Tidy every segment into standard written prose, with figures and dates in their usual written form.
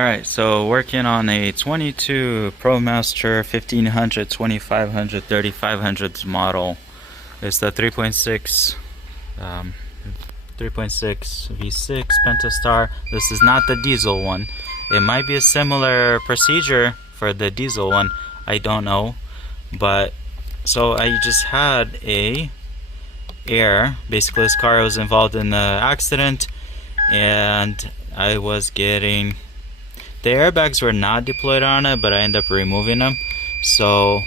Alright, so working on a 22 Promaster 1500, 2500, 3500 model. It's the 3.6 V6 Pentastar. This is not the diesel one. It might be a similar procedure for the diesel one. I don't know. But so I just had a air. Basically, this car was involved in an accident, and I was getting the airbags were not deployed on it, but I ended up removing them. So,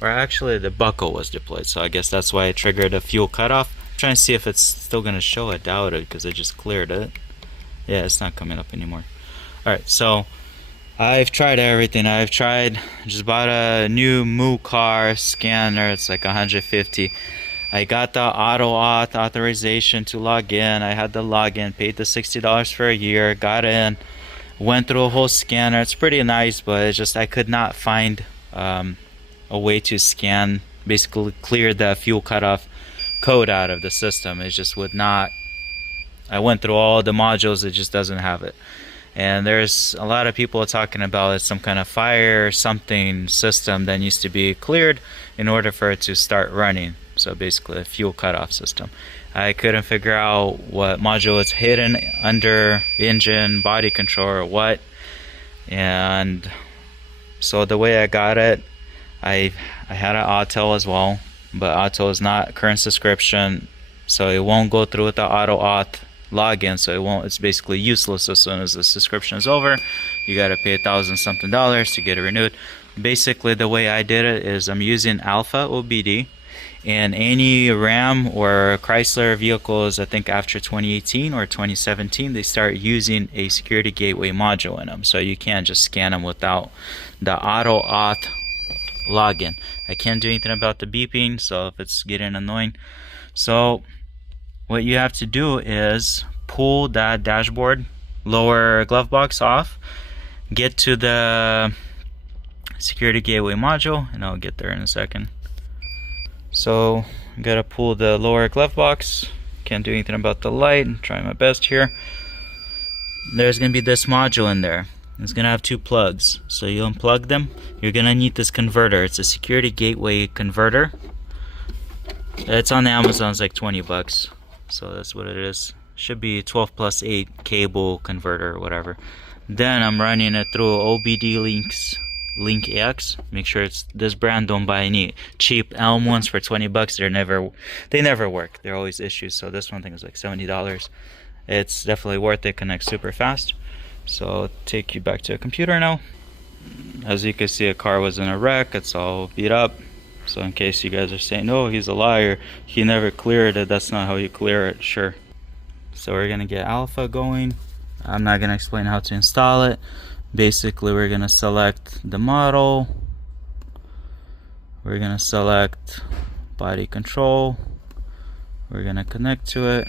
or actually the buckle was deployed, so I guess that's why it triggered a fuel cutoff. I'm trying to see if it's still going to show. I doubt it because I just cleared it. Yeah, it's not coming up anymore. Alright, so I've tried everything. Just bought a new Moo car scanner. It's like 150. I got the auto auth authorization to log in. I had the login, paid the $60 for a year, got in. Went through a whole scanner. It's pretty nice, but it's just I could not find a way to scan, basically clear the fuel cutoff code out of the system. It just would not. I went through all the modules, it just doesn't have it. And there's a lot of people talking about it's some kind of fire something system that needs to be cleared in order for it to start running. So basically a fuel cutoff system. I couldn't figure out what module it's hidden under, engine, body control, or what. And so the way I got it, I had an auto as well, but auto is not current subscription, so it won't go through with the auto auth login. So it won't. It's basically useless as soon as the subscription is over. You got to pay $1,000 something to get it renewed. Basically, the way I did it is I'm using Alpha OBD. And any Ram or Chrysler vehicles, I think after 2018 or 2017, they start using a security gateway module in them. So you can't just scan them without the auto auth login. I can't do anything about the beeping, so if it's getting annoying. So what you have to do is pull that dashboard lower glove box off, get to the security gateway module, and I'll get there in a second. So I'm gotta pull the lower glove box. Can't do anything about the light. I'm trying my best here. There's gonna be this module in there. It's gonna have two plugs. So you unplug them. You're gonna need this converter. It's a security gateway converter. It's on Amazon. It's like 20 bucks. So that's what it is. Should be 12+8 cable converter or whatever. Then I'm running it through OBD links. Link X. Make sure it's this brand. Don't buy any cheap Elm ones for 20 bucks. They never work. They're always issues. So this one I think is like $70. It's definitely worth it. Connects super fast. So I'll take you back to a computer now. As you can see, a car was in a wreck. It's all beat up. So in case you guys are saying, "Oh, he's a liar. He never cleared it." That's not how you clear it. Sure. So we're gonna get Alpha going. I'm not gonna explain how to install it. Basically, we're gonna select the model. We're gonna select body control. We're gonna connect to it.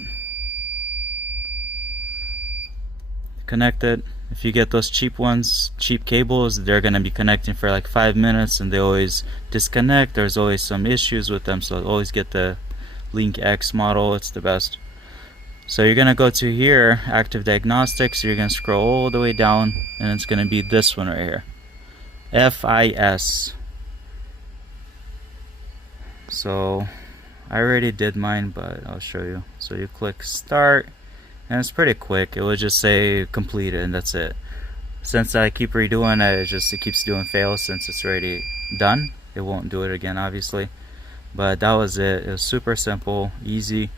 Connect it. If you get those cheap ones, cheap cables, they're gonna be connecting for like 5 minutes and they always disconnect. There's always some issues with them, so always get the Link X model. It's the best. So you're gonna go to here, active diagnostics. So you're gonna scroll all the way down, and it's gonna be this one right here, FIS. So I already did mine, but I'll show you. So you click start, and it's pretty quick. It will just say completed, and that's it. Since I keep redoing it, it keeps doing fails since it's already done. It won't do it again, obviously. But that was it. It was super simple, easy.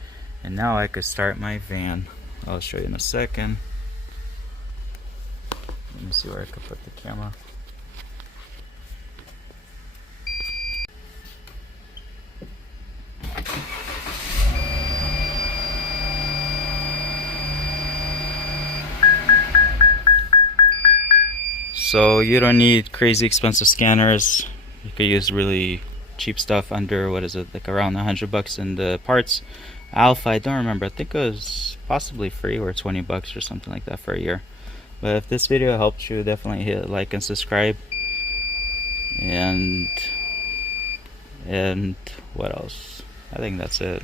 And now I could start my van. I'll show you in a second. Let me see where I could put the camera. So you don't need crazy expensive scanners. You could use really cheap stuff under, what is it, like around 100 bucks in the parts. Alpha, I don't remember. I think it was possibly free or 20 bucks or something like that for a year. But if this video helped you, definitely hit like and subscribe. And what else? I think that's it.